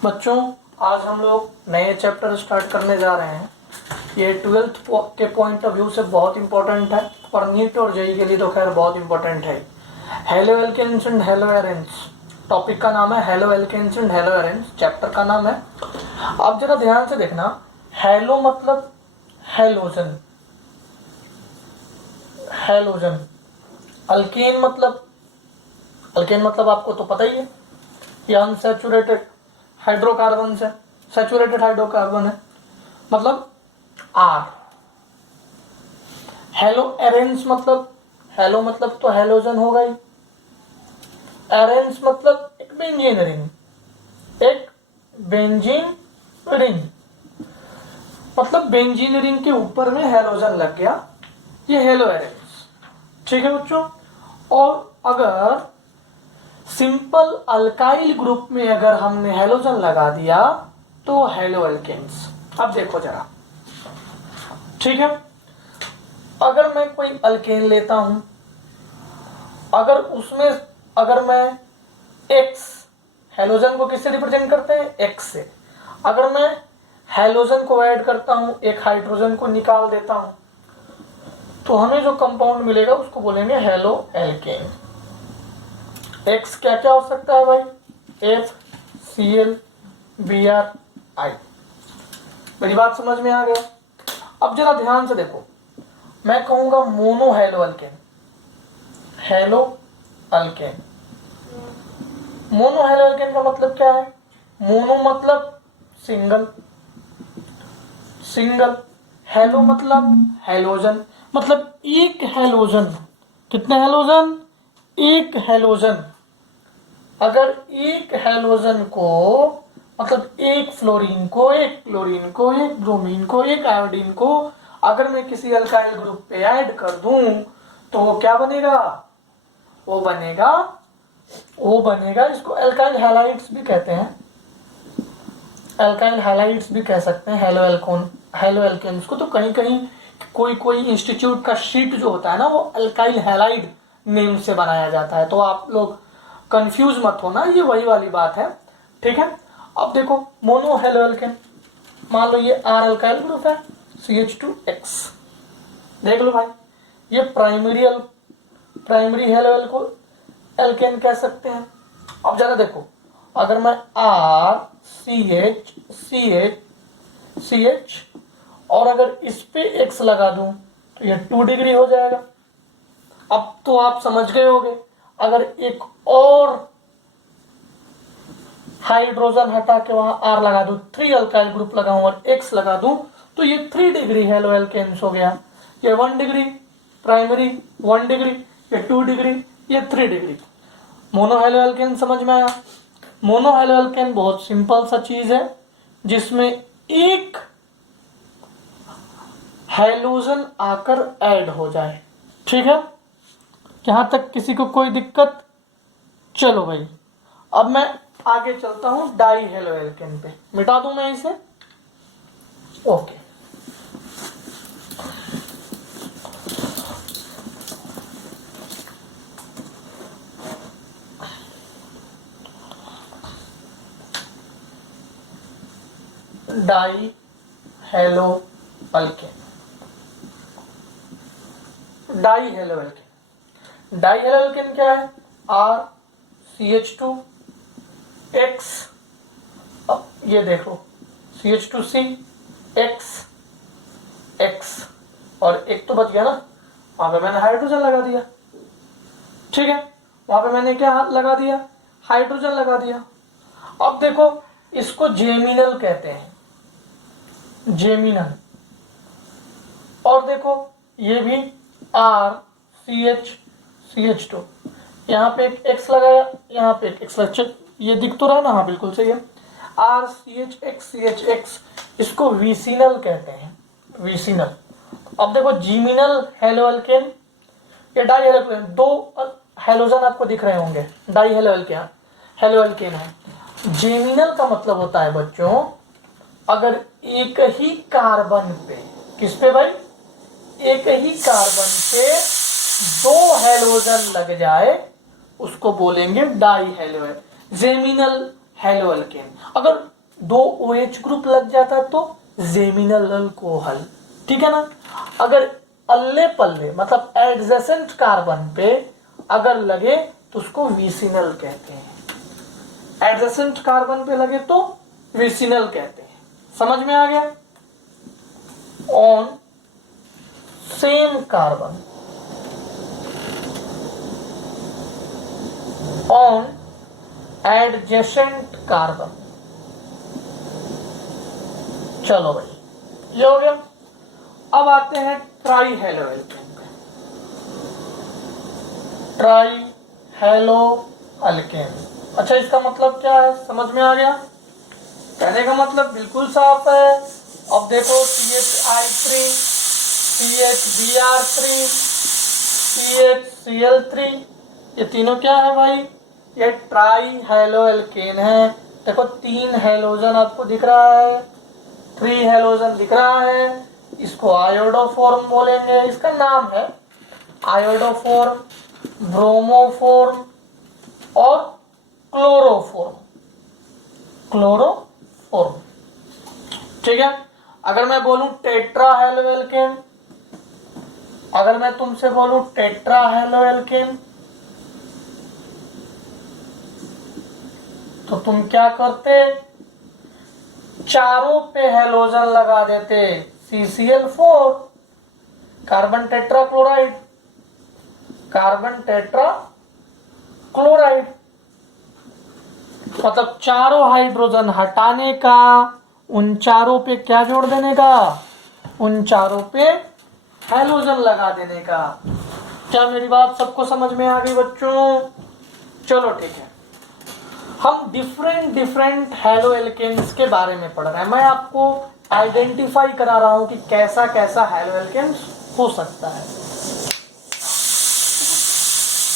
बच्चों, आज हम लोग नए चैप्टर स्टार्ट करने जा रहे हैं। ये 12th के पॉइंट ऑफ व्यू से बहुत इंपॉर्टेंट है और नीट और जेई के लिए तो खैर बहुत इंपॉर्टेंट है। Halo alkanes and halo arenes, topic का नाम है halo alkanes and halo arenes, chapter का नाम है। आप जरा ध्यान से देखना, हेलो मतलब हेलोजन, हेलोजन। अल्केन मतलब आपको तो पता ही है, ये अनसैचुरेटेड हाइड्रोकार्बन है, सैचुरेटेड हाइड्रोकार्बन है, मतलब आर। हेलो एरेंस मतलब, हेलो मतलब तो हेलोजन होगा ही, एरेंस मतलब एक बेंजीन रिंग, एक बेंजीन रिंग, मतलब बेंजीन रिंग के ऊपर में हेलोजन लग गया, ये हेलो एरेंस। ठीक है बच्चों। और अगर सिंपल अल्काइल ग्रुप में अगर हमने हेलोजन लगा दिया तो हेलो एल्केन्स। अब देखो जरा, ठीक है, अगर मैं कोई अल्केन लेता हूं, अगर मैं एक्स, हेलोजन को किससे रिप्रेजेंट करते हैं, एक्स से, अगर मैं हेलोजन को ऐड करता हूं, एक हाइड्रोजन को निकाल देता हूं, तो हमें जो कंपाउंड मिलेगा उसको बोलेंगे हेलो एल्केन। एक्स क्या क्या हो सकता है भाई, FCl Br I। मेरी बात समझ में आ गया। अब जरा ध्यान से देखो, मैं कहूंगा mono hello alkane, hello alkane. Mono hello alkane का मतलब क्या है, मोनो मतलब सिंगल, सिंगल, हेलो मतलब हेलोजन, मतलब एक हेलोजन। कितने हेलोजन, एक हेलोजन। अगर एक हेलोजन को, मतलब एक फ्लोरीन को, एक क्लोरीन को, एक ब्रोमीन को, एक आयोडीन को अगर मैं किसी अल्काइल ग्रुप पे ऐड कर दूं तो वो क्या बनेगा, वो बनेगा इसको अल्काइल हैलाइड्स भी कहते हैं, अल्काइल हैलाइड्स भी कह सकते हैं हेलो एल्केन्स को। तो कहीं कहीं कोई इंस्टीट्यूट का शीट जो होता है ना, वो अल्काइल हैलाइड नेम से बनाया जाता है, तो आप लोग कंफ्यूज मत होना, ये वही वाली बात है। ठीक है। अब देखो मोनो हेलो एल्केन, मान लो ये R अल्काइल ग्रुप है, CH2X, देख लो भाई, ये प्राइमरी हेलो एल्केन कह सकते हैं। अब जरा देखो, अगर मैं RCH और अगर इस पे X लगा दूं तो ये 2 डिग्री हो जाएगा। अब तो आप समझ गए होंगे, अगर एक और हाइड्रोजन हटा के वहां R लगा दूं, 3 अल्काइल ग्रुप लगाऊं और X लगा दूं तो ये 3 डिग्री हेलो एल्केन्स हो गया। ये 1 डिग्री प्राइमरी, 1 डिग्री, ये 2 डिग्री, ये 3 डिग्री। मोनो हेलो एल्केन समझ में आया। मोनो हेलो एल्केन बहुत सिंपल सा चीज है, जिसमें एक हाइड्रोजन आकर ऐड हो जाए। ठीक है, यहां तक किसी को कोई दिक्कत? चलो भाई, अब मैं आगे चलता हूं डाई हेलो एल्केन पे, मिटा दूं मैं इसे। Okay, die halo alkane, die halo alkane, die halo alkane क्या है, RCH2X, अब ये देखो CH2C X और एक तो बच गया ना, वहां पे मैंने हाइड्रोजन लगा दिया। ठीक है, वहां पे मैंने क्या लगा दिया, हाइड्रोजन लगा दिया। अब देखो, इसको जेमिनल कहते हैं, जेमिनल। और देखो ये भी RCH2, यहाँ पे एक X लगाया, यहाँ पे एक X लगा, ये दिख तो रहा ना, हाँ बिल्कुल सही है, RCHX, इसको विसिनल कहते हैं, विसिनल। अब देखो जीमिनल हेलो एल्केन, ये डाई हेलो एल्केन, 2 हेलोजन आपको दिख रहे होंगे, डाई हेलो एल्केन है। जेमिनल का मतलब होता है बच्चों, अगर एक ही कार्बन पे, किस पे भाई, एक ही कार्बन पे 2 हेलोजन लग जाए उसको बोलेंगे die hello, geminal halo alkane. अगर दो OH ग्रुप लग जाता तो जेमिनल अल्कोहल, ठीक है ना। अगर अल्ले पल्ले मतलब एडजेसेंट कार्बन पे अगर लगे तो उसको विसिनल कहते हैं, एडजेसेंट कार्बन पे लगे तो विसिनल कहते हैं। समझ में आ गया। On same carbon, on adjacent carbon. चलो भाई ये हो गया। अब आते हैं ट्राई हेलो एल्केन पे। ट्राई हेलो एल्केन, अच्छा इसका मतलब क्या है, समझ में आ गया। कहने का मतलब बिल्कुल साफ है। अब देखो CHI3, CHBr3, CHCl3, ये तीनों क्या है भाई, ये ट्राई हेलो एल्केन है। देखो 3 हेलोजन आपको दिख रहा है, 3 हेलोजन दिख रहा है। इसको आयोडोफॉर्म बोलेंगे, इसका नाम है आयोडोफॉर्म, ब्रोमोफॉर्म और क्लोरोफॉर्म, क्लोरोफॉर्म, ठीक है। अगर मैं बोलूं टेट्रा हेलो एल्केन, अगर मैं तुमसे बोलूं टेट्रा हेलो एल्केन तो तुम क्या करते, चारों पे हेलोजन लगा देते, CCl4 carbon tetra chloride, carbon tetra chloride, मतलब चारों हाइड्रोजन हटाने का, उन चारों पे क्या जोड़ देने का, उन चारों पे हेलोजन लगा देने का। क्या मेरी बात सबको समझ में आ गई बच्चों। चलो ठीक है, हम डिफरेंट हेलो एल्केन्स के बारे में पढ़ रहे हैं। मैं आपको आइडेंटिफाई करा रहा हूं कि कैसा कैसा हेलो एल्केन्स हो सकता है,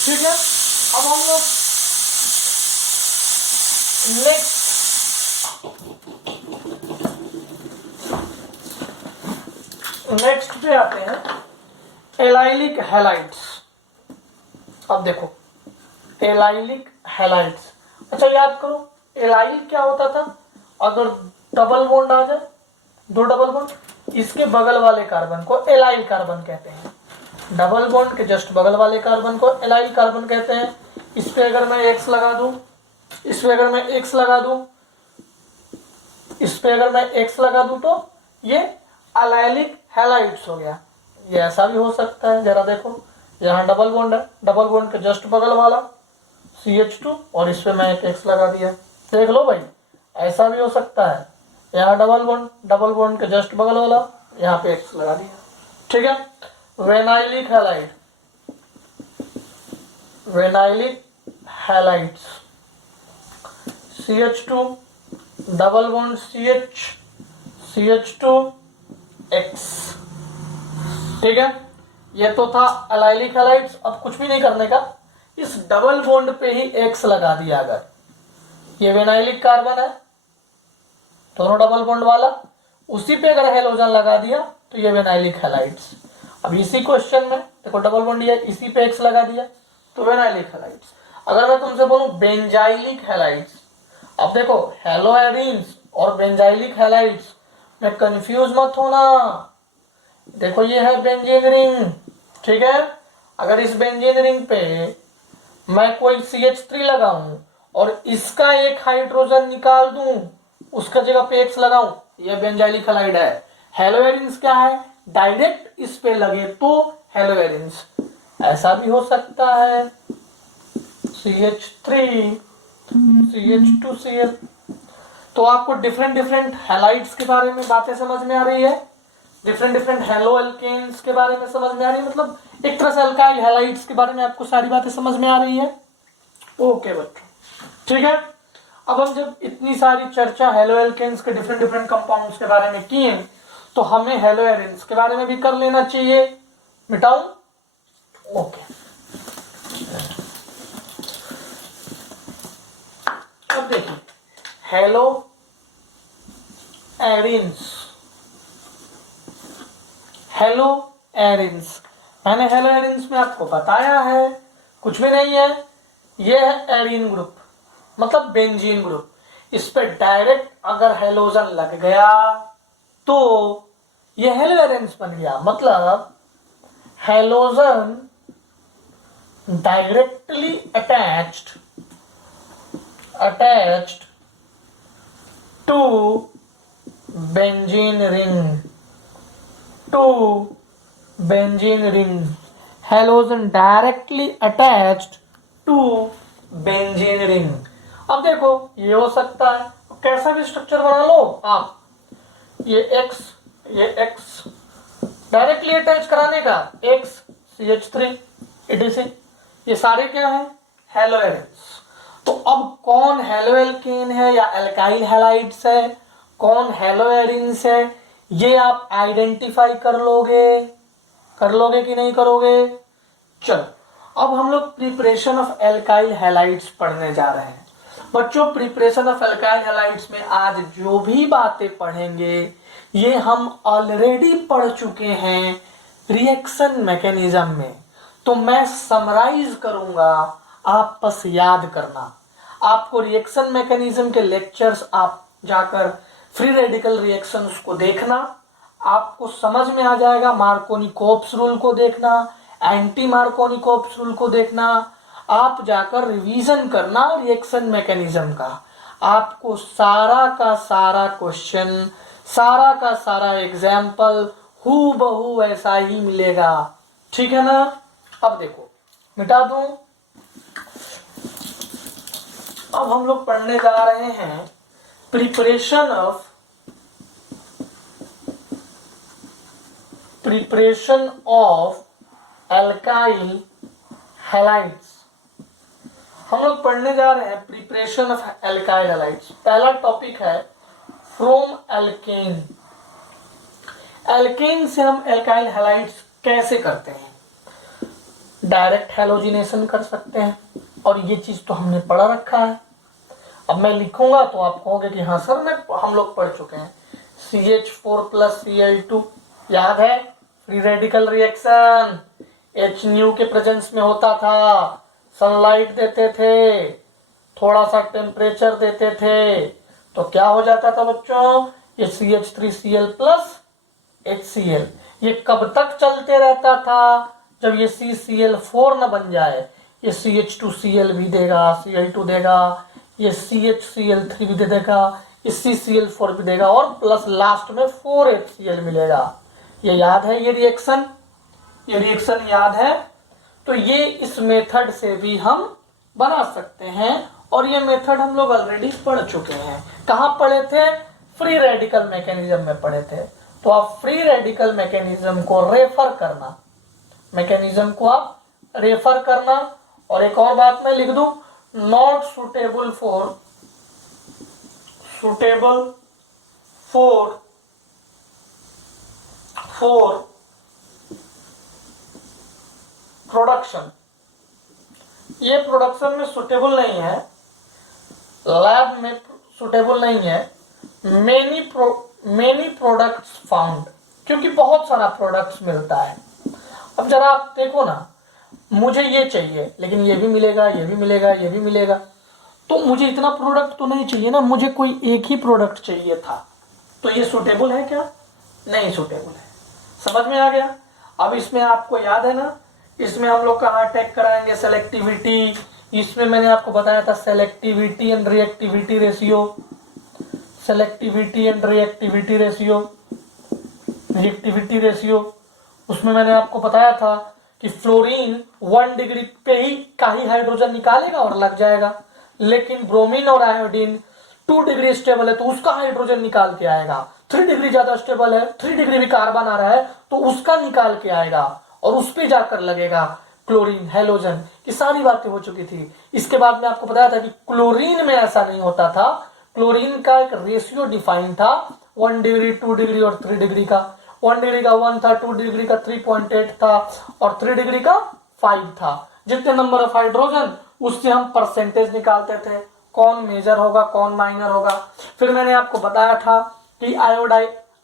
ठीक है। अब हम लोग नेक्स्ट पे आते हैं, एलाइलिक हैलाइड्स। अब देखो एलाइलिक हैलाइड्स, अच्छा याद करो एलाइल क्या होता था, अगर डबल बॉन्ड आ जाए, 2 डबल बॉन्ड, इसके बगल वाले कार्बन को एलाइल कार्बन कहते हैं, डबल बॉन्ड के जस्ट बगल वाले कार्बन को एलाइल कार्बन कहते हैं। इस पे अगर मैं X लगा दूं, इस पे अगर मैं X लगा दूं, इस पे अगर मैं X लगा दूं तो ये एलाइलिक हैलाइड्स हो गया। ये ऐसा भी हो सकता है, जरा देखो यहाँ डबल बॉन्ड है, डबल बॉन्ड के जस्ट बगल वाला CH2 और इस पे मैं एक X लगा दिया, देख लो भाई ऐसा भी हो सकता है। यहाँ डबल बॉन्ड के जस्ट बगल वाला, यहाँ पे X लगा दिया, ठीक है। Vinylic halide, vinylic halides, CH2 double bond CH, CH2 X, ठीक है। ये तो था एलाइलिक हैलाइड्स। अब कुछ भी नहीं करने का, इस डबल बॉन्ड पे ही X लगा दिया। अगर ये वेनाइलिक कार्बन है, दोनों डबल बॉन्ड वाला, उसी पे अगर हेलोजन लगा दिया तो ये वेनाइलिक हैलाइड्स। अब इसी क्वेश्चन में देखो डबल बॉन्ड ये इसी पे X लगा दिया तो वेनाइलिक हैलाइड्स। अगर मैं तुमसे बोलूं बेंजाइलिक हैलाइड्स, अब देखो हेलो एरीन्स और बेंजाइलिक हैलाइड्स में कंफ्यूज मत होना। देखो ये है बेंजीन रिंग, ठीक है। अगर इस बेंजीन रिंग पे मैं कोई CH3 लगाऊं और इसका एक हाइड्रोजन निकाल दूं, उसका जगह पे X लगाऊं, यह बेंजाइलिक हैलाइड है। हेलोएरिन्स क्या है, डायरेक्ट इस पे लगे तो हेलोएरिन्स। ऐसा भी हो सकता है CH3 CH2Cl। तो आपको डिफरेंट हैलाइड्स के बारे में बातें समझ में आ रही है, डिफरेंट हेलो एल्केन्स के बारे में समझ में आ रही है, मतलब एक तरह से अल्काइल हैलाइड्स के बारे में आपको सारी बातें समझ में आ रही है। ओके बच्चों, ठीक है। अब हम जब इतनी सारी चर्चा हेलो एल्केन्स के डिफरेंट कंपाउंड्स के बारे में किए तो हमें हेलो एरीन्स के बारे में भी कर लेना चाहिए। मिटाऊं, ओके। अब देखिए हेलो एरीन्स, हेलो एरीन्स, मैंने हेलो एरीन्स में आपको बताया है कुछ भी नहीं है, ये है एरीन ग्रुप मतलब बेंजीन ग्रुप। इस पे डायरेक्ट अगर हेलोजन लग गया तो ये हेलो एरेंस बन गया। मतलब halogen directly attached to benzene ring halogen directly attached to benzene ring. अब देखो ये हो सकता है, कैसा भी स्ट्रक्चर बना लो आप, ये एक्स डायरेक्टली अटैच कराने का एक्स CH3 EDC, ये सारे क्या है हेलो एरेंस। तो अब कौन हेलो एल्केन है या एल्काइल हैलाइड्स है, कौन हेलो एरिन्स है, ये आप आइडेंटिफाई कर लोगे कि नहीं करोगे। चलो अब हम लोग प्रिपरेशन ऑफ एल्काइल हैलाइड्स पढ़ने जा रहे हैं। बच्चों प्रिपरेशन ऑफ एल्काइल हैलाइड्स में आज जो भी बातें पढ़ेंगे ये हम ऑलरेडी पढ़ चुके हैं रिएक्शन मैकेनिज्म में। तो मैं समराइज करूंगा, आप बस याद करना। आपको रिएक्शन मैकेनिज्म के लेक्चर्स आप जाकर फ्री रेडिकल रिएक्शंस को देखना, आपको समझ में आ जाएगा। मार्कोनी-कोप्स रूल को देखना, एंटी मार्कोनी-कोप्स रूल को देखना, आप जाकर रिवीजन करना रिएक्शन मैकेनिज्म का। आपको सारा का सारा क्वेश्चन, सारा का सारा एग्जाम्पल हूबहू ऐसा ही मिलेगा, ठीक है ना। अब देखो मिटा दूं, अब हम लोग पढ़ने जा रहे हैं प्रिपरेशन ऑफ एल्काइल हैलाइड्स। हम लोग पढ़ने जा रहे हैं प्रिपरेशन ऑफ एल्काइल हैलाइड्स। पहला टॉपिक है फ्रॉम एल्केन। एल्केन से हम एल्काइल हैलाइड्स कैसे करते हैं। डायरेक्ट हैलोजिनेशन कर सकते हैं, और ये चीज तो हमने पढ़ा रखा है। अब मैं लिखूंगा तो आप कहोगे कि हाँ सर हम लोग पढ़ चुके हैं। CH4+Cl2 याद है, फ्री रेडिकल रिएक्शन H के प्रेजेंस में होता था। सनलाइट देते थे, थोड़ा सा टेम्परेचर देते थे, तो क्या हो जाता था बच्चों, ये CH3Cl+HCl। ये कब तक चलते रहता था, जब ये CCl4 न बन जाए। ये CH2Cl भी देगा, Cl2 देगा, ये CHCl3 भी दे देगा, ये CCl4 भी देगा, और प्लस लास्ट में 4HCl मिलेगा। ये याद है, ये रिएक्शन याद है। तो ये इस मेथड से भी हम बना सकते हैं, और ये मेथड हम लोग ऑलरेडी पढ़ चुके हैं। कहाँ पढ़े थे, फ्री रेडिकल मैकेनिज्म में पढ़े थे। तो आप फ्री रेडिकल मैकेनिज्म को रेफर करना, और एक और बात मैं लिख दूं, नॉट सुटेबल फॉर प्रोडक्शन। ये प्रोडक्शन में सुटेबल नहीं है, लैब में सुटेबल नहीं है। मेनी प्रोडक्ट्स फाउंड, क्योंकि बहुत सारा प्रोडक्ट्स मिलता है। अब जरा आप देखो ना, मुझे ये चाहिए लेकिन ये भी मिलेगा, ये भी मिलेगा, ये भी मिलेगा, तो मुझे इतना प्रोडक्ट तो नहीं चाहिए ना, मुझे कोई एक ही प्रोडक्ट चाहिए था। तो ये सुटेबल है क्या, नहीं सुटेबल है। समझ में आ गया। अब इसमें आपको याद है ना, इसमें हम लोग कहाँ अटैक कराएंगे, सेलेक्टिविटी। इसमें मैंने आपको बताया था सेलेक्टिविटी एंड रिएक्टिविटी रेशियो। उसमें मैंने आपको बताया था कि फ्लोरीन 1 डिग्री पे ही का ही हाइड्रोजन निकालेगा और लग जाएगा, लेकिन ब्रोमीन और आयोडीन 2 डिग्री स्टेबल है तो उसका हाइड्रोजन निकाल के आएगा। 3 डिग्री ज्यादा स्टेबल है, 3 डिग्री भी कार्बन आ रहा है तो उसका निकाल के आएगा और उस पे जाकर लगेगा क्लोरीन, हैलोजन। ये सारी बातें हो चुकी थी। इसके बाद में आपको बताया था कि क्लोरीन में ऐसा नहीं होता था। क्लोरीन का एक रेशियो डिफाइन था, 1 डिग्री, 2 डिग्री और 3 डिग्री का। 1 डिग्री का 1 था, 2 डिग्री का 3.8 था और 3 डिग्री का 5 था। जितने नंबर ऑफ हाइड्रोजन उससे हम परसेंटेज निकालते थे, कौन मेजर होगा कौन माइनर होगा। फिर मैंने आपको बताया था कि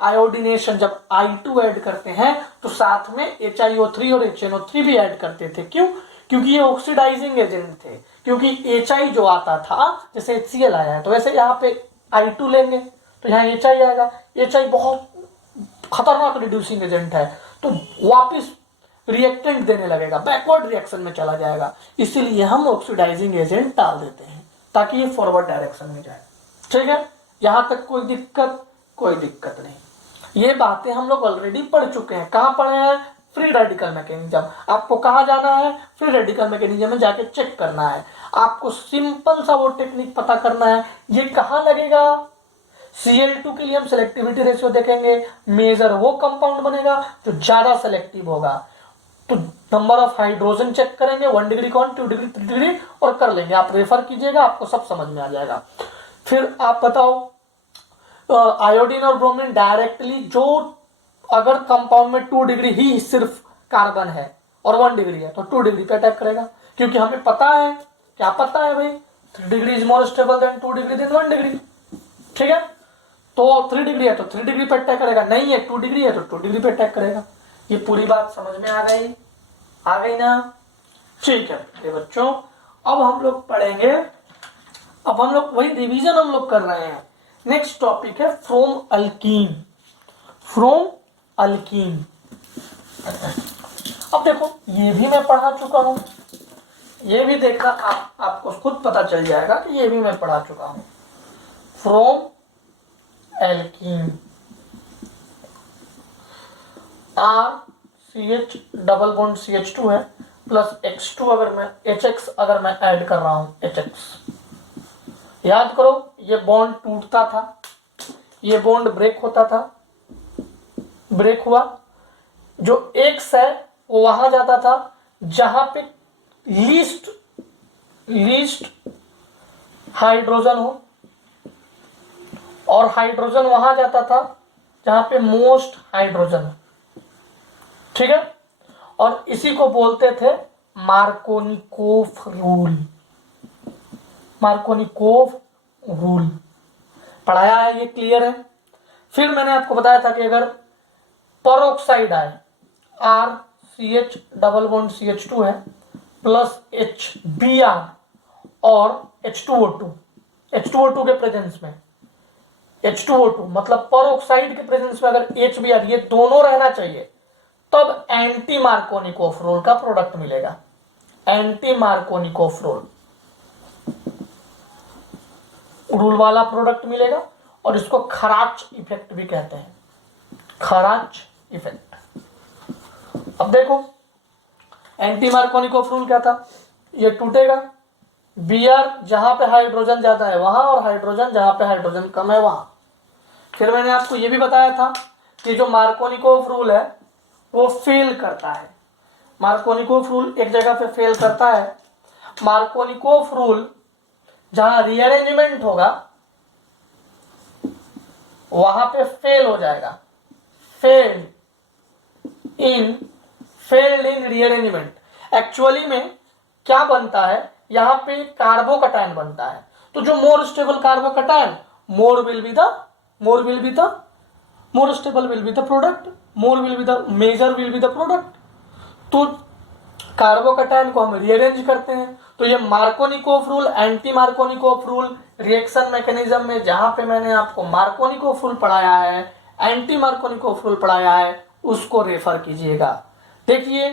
आयोडीनेशन जब I2 ऐड करते हैं तो साथ में HiO3 और HNO3 भी ऐड करते थे। क्यों? क्योंकि ये ऑक्सीडाइजिंग एजेंट थे। क्योंकि HI जो आता था, जैसे HCl आया है तो वैसे यहाँ पे I2 लेंगे तो यहाँ HI आएगा। HI बहुत खतरनाक रिड्यूसिंग एजेंट है, तो वापस रिएक्टेंट देने लगेगा, बैकवर्ड रिएक्शन में चला जाएगा। इसीलिए हम ऑक्सीडाइजिंग एजेंट डाल देते हैं ताकि ये फॉरवर्ड डायरेक्शन में जाए। ठीक है, यहां तक कोई दिक्कत? कोई दिक्कत नहीं। ये बातें हम लोग ऑलरेडी पढ़ चुके हैं। कहां पढ़े हैं? Free radical mechanism. आपको कहां जाना है? फ्री रेडिकल मैकेनिज्म में जाके चेक करना है। आपको सिंपल सा वो टेक्निक पता करना है। ये कहां लगेगा? Cl2 के लिए हम सेलेक्टिविटी रेशियो देखेंगे, मेजर वो कंपाउंड बनेगा जो ज्यादा सेलेक्टिव होगा। तो नंबर ऑफ हाइड्रोजन चेक करेंगे, 1 डिग्री कौन, 2 डिग्री, 3 डिग्री, और कर लेंगे। आप रेफर कीजिएगा, आपको सब समझ में आ जाएगा। फिर आप बताओ आयोडीन और ब्रोमीन डायरेक्टली, जो अगर कंपाउंड में 2 डिग्री ही सिर्फ कार्बन है और 1 डिग्री है तो 2 डिग्री पे अटैक करेगा, क्योंकि हमें पता है, क्या पता है भाई, 3 degree is more stable than 2 degree than 1 degree. ठीक है, तो 3 डिग्री है तो 3 डिग्री पे अटैक करेगा, नहीं है 2 डिग्री है तो 2 डिग्री पे अटैक करेगा। ये पूरी बात समझ में आ गई? आ गई ना? ठीक है ये बच्चों, अब हम लोग पढ़ेंगे, अब हम लोग वही रिवीजन हम लोग कर रहे हैं। नेक्स्ट टॉपिक है फ्रोम अल्कीन। फ्रोम अल्कीन, अब देखो ये भी मैं पढ़ा चुका हूं, ये भी देखना आपको खुद पता चल जाएगा कि ये भी मैं पढ़ा चुका हूं। From alkene, RCH double bond CH2 है प्लस X2, अगर मैं HX अगर मैं ऐड कर रहा हूं HX, याद करो ये बॉन्ड टूटता था, ये बॉन्ड ब्रेक होता था, ब्रेक हुआ, जो X है वो वहां जाता था जहां पे लीस्ट हाइड्रोजन हो, और हाइड्रोजन वहां जाता था जहां पे मोस्ट हाइड्रोजन हो। ठीक है, और इसी को बोलते थे मार्कोनिकोफ रूल। मार्कोनिकोफ रूल पढ़ाया है, ये क्लियर है। फिर मैंने आपको बताया था कि अगर पेरोक्साइड आए, RCH डबल बॉन्ड CH2 है प्लस HBr और H2O2 के प्रेजेंस में, H2O2 मतलब पेरोक्साइड के प्रेजेंस में अगर HBr ये दोनों रहना चाहिए, तब एंटी मार्कोनिकोफ रूल का प्रोडक्ट मिलेगा। एंटी मार्कोनिकोफ रूल वाला प्रोडक्ट मिलेगा, और इसको खराच इफेक्ट भी कहते हैं, खराच इफेक्ट। अब देखो एंटी मार्कोनिकोफ रूल क्या था, ये टूटेगा, Br जहां पे हाइड्रोजन ज्यादा है वहां, और हाइड्रोजन जहां पे हाइड्रोजन कम है वहां। फिर मैंने आपको ये भी बताया था कि जो मार्कोनिकोफ रूल है वो फेल करता है। मार्कोनिकोफ रूल एक जगह पे फेल करता है। मार्कोनिकोफ रूल जहां रीअरेंजमेंट होगा वहां पे फेल हो जाएगा। Failed in rearrangement. एक्चुअली में क्या बनता है, यहां पे कार्बोकटायन बनता है, तो जो more stable carbocation, more stable will be the product, more will be the major will be the product. तो कार्बोकटायन को हम रीअरेंज करते हैं। तो ये Markovnikov rule, anti Markovnikov rule, reaction mechanism में जहां पे मैंने आपको मार्कोनिकोफ रूल पढ़ाया है, एंटी मार्कोनिकोफ रूल पढ़ाया है, उसको रेफर कीजिएगा। देखिए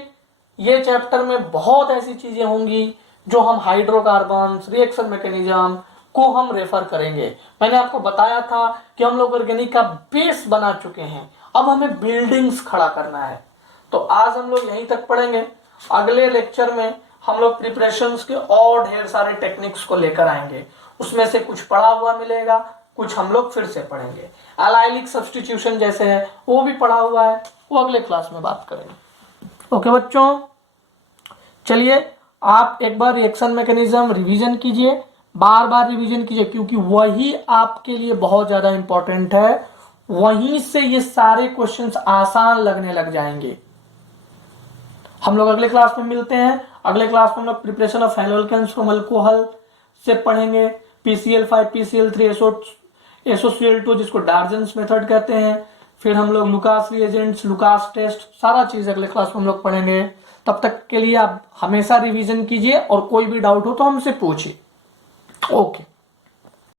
ये चैप्टर में बहुत ऐसी चीजें होंगी जो हम हाइड्रोकार्बन्स, रिएक्शन मैकेनिज्म को हम रेफर करेंगे। मैंने आपको बताया था कि हम लोग ऑर्गेनिक का बेस बना चुके हैं, अब हमें बिल्डिंग्स खड़ा करना है। तो आज हम लोग यहीं तक पढ़ेंगे। अगले लेक्चर में हम लोग प्रिपरेशंस के और ढेर सारे टेक्निक्स को लेकर आएंगे, उसमें से कुछ पढ़ा हुआ मिलेगा, कुछ हम लोग फिर से पढ़ेंगे। एलाइलिक सब्स्टिट्यूशन जैसे है वो भी पढ़ा हुआ है, वो अगले क्लास में बात करेंगे। ओके बच्चों, चलिए आप एक बार रिएक्शन मैकेनिज्म रिवीजन कीजिए, बार बार रिवीजन कीजिए, क्योंकि वही आपके लिए बहुत ज्यादा इंपॉर्टेंट है। वहीं से ये सारे क्वेश्चंस आसान लगने लग जाएंगे। हम लोग अगले क्लास में मिलते हैं। अगले क्लास में हम लोग प्रिपरेशन ऑफ हैलोअल्केन्स फ्रॉम अल्कोहल से पढ़ेंगे, PCl5 PCl3 SOCl2 जिसको डार्जन्स मेथड कहते हैं। फिर हम लोग लुकास रिएजेंट्स, लुकास टेस्ट, सारा चीज अगले क्लास में हम लोग पढ़ेंगे। तब तक के लिए आप हमेशा रिवीजन कीजिए और कोई भी डाउट हो तो हमसे पूछिए। ओके।